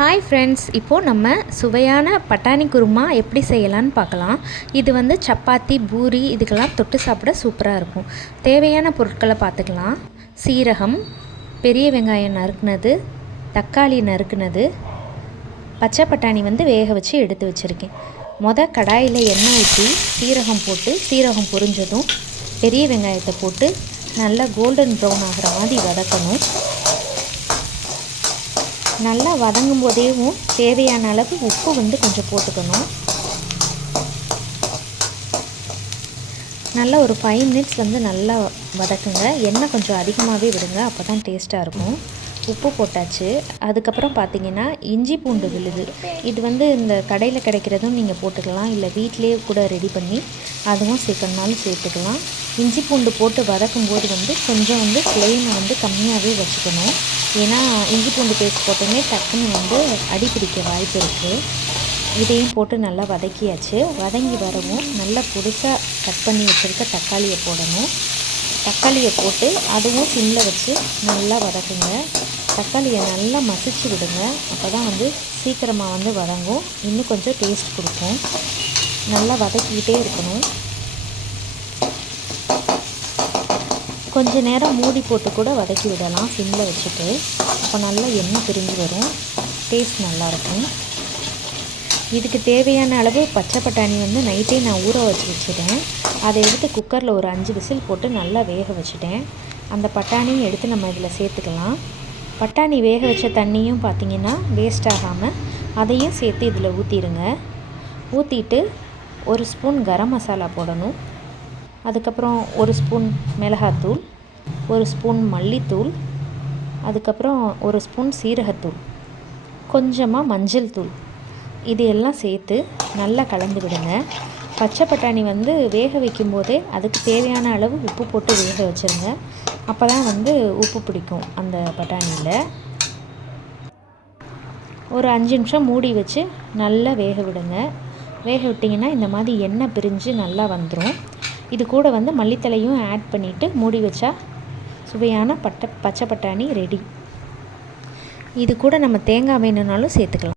Hi friends, இப்போது நம்ம சுவையான பட்டாணி குருமா எப்படி செய்யலான்னு பார்க்கலாம். இது வந்து சப்பாத்தி, பூரி இதுக்கெல்லாம் தொட்டு சாப்பிட சூப்பராக இருக்கும். தேவையான பொருட்களை பார்த்துக்கலாம். சீரகம், பெரிய வெங்காயம் நறுக்குனது, தக்காளி நறுக்குனது, பச்சை பட்டாணி வந்து வேக வச்சு எடுத்து வச்சுருக்கேன். கடாயில் எண்ணெய் ஊற்றி சீரகம் போட்டு, சீரகம் பொரிஞ்சதும் பெரிய வெங்காயத்தை போட்டு நல்லா கோல்டன் ப்ரௌன் ஆகிற மாதிரி வதக்கணும். நல்லா வதங்கும் போதேவும் தேவையான அளவு உப்பு வந்து கொஞ்சம் போட்டுக்கணும். நல்லா ஒரு 5 மினிட்ஸ் வந்து நல்லா வதக்குங்க. எண்ணெய் கொஞ்சம் அதிகமாகவே விடுங்க, அப்போ தான் டேஸ்ட்டாக இருக்கும். உப்பு போட்டாச்சு. அதுக்கப்புறம் பார்த்திங்கன்னா இஞ்சி பூண்டு விழுது. இது வந்து இந்த கடையில் கிடைக்கிறதும் நீங்கள் போட்டுக்கலாம், இல்லை வீட்டிலே கூட ரெடி பண்ணி அதுவும் சேர்க்கணுனாலும் சேர்த்துக்கலாம். இஞ்சி பூண்டு போட்டு வதக்கும்போது வந்து கொஞ்சம் வந்து ஃப்ளேமை வந்து கம்மியாகவே வச்சுக்கணும். ஏன்னா இஞ்சி பூண்டு பேஸ்ட் போட்டோன்னே டக்குன்னு வந்து அடி பிடிக்க வாய்ப்பு இருக்குது. இதையும் போட்டு நல்லா வதக்கியாச்சு. வதங்கி வரவும் நல்லா புதுசாக கட் பண்ணி வச்சுருக்க தக்காளியை போடணும். தக்காளியை போட்டு அதுவும் சிம்மில் வச்சு நல்லா வதக்குங்க. தக்காளியை நல்லா மசிச்சு விடுங்க, அப்போ தான் வந்து சீக்கிரமாக வந்து வதங்கும், இன்னும் கொஞ்சம் டேஸ்ட் கொடுக்கும். நல்லா வதக்கிக்கிட்டே இருக்கணும். கொஞ்ச நேரம் மூடி போட்டு கூட வதக்கி விடலாம் சிம்மில் வச்சுட்டு. அப்போ நல்லா எண்ணெய் பிரிஞ்சு வரும், டேஸ்ட் நல்லாயிருக்கும். இதுக்கு தேவையான அளவு பச்சை பட்டாணி வந்து நைட்டே நான் ஊற வச்சுட்டேன். அதை எடுத்து குக்கரில் ஒரு 5 விசில் போட்டு நல்லா வேக வச்சுட்டேன். அந்த பட்டாணியும் எடுத்து நம்ம இதில் சேர்த்துக்கலாம். பட்டாணி வேக வச்ச தண்ணியும் பார்த்திங்கன்னா வேஸ்ட் ஆகாமல் அதையும் சேர்த்து இதில் ஊற்றிடுங்க. ஊற்றிட்டு 1 ஸ்பூன் கரம் மசாலா போடணும். அதுக்கப்புறம் 1 ஸ்பூன் மிளகாத்தூள், 1 ஸ்பூன் மல்லித்தூள், அதுக்கப்புறம் 1 ஸ்பூன் சீரகத்தூள், கொஞ்சமாக மஞ்சள் தூள், இது எல்லாம் சேர்த்து நல்லா கலந்து விடுங்க. பச்சை பட்டாணி வந்து வேக வைக்கும்போதே அதுக்கு தேவையான அளவு உப்பு போட்டு வேக வச்சுருங்க. அப்போ தான் வந்து உப்பு பிடிக்கும் அந்த பட்டாணியில். ஒரு 5 நிமிஷம் மூடி வச்சு நல்லா வேக விடுங்க. வேக விட்டிங்கன்னா இந்த மாதிரி எண்ணெய் பிரிஞ்சு நல்லா வந்துடும். இது கூட வந்து மல்லித்தலையும் ஆட் பண்ணிவிட்டு மூடி வச்சா சுவையான பச்சை பட்டாணி ரெடி. இது கூட நம்ம தேங்காய் வேணும்னாலும் சேர்த்துக்கலாம்.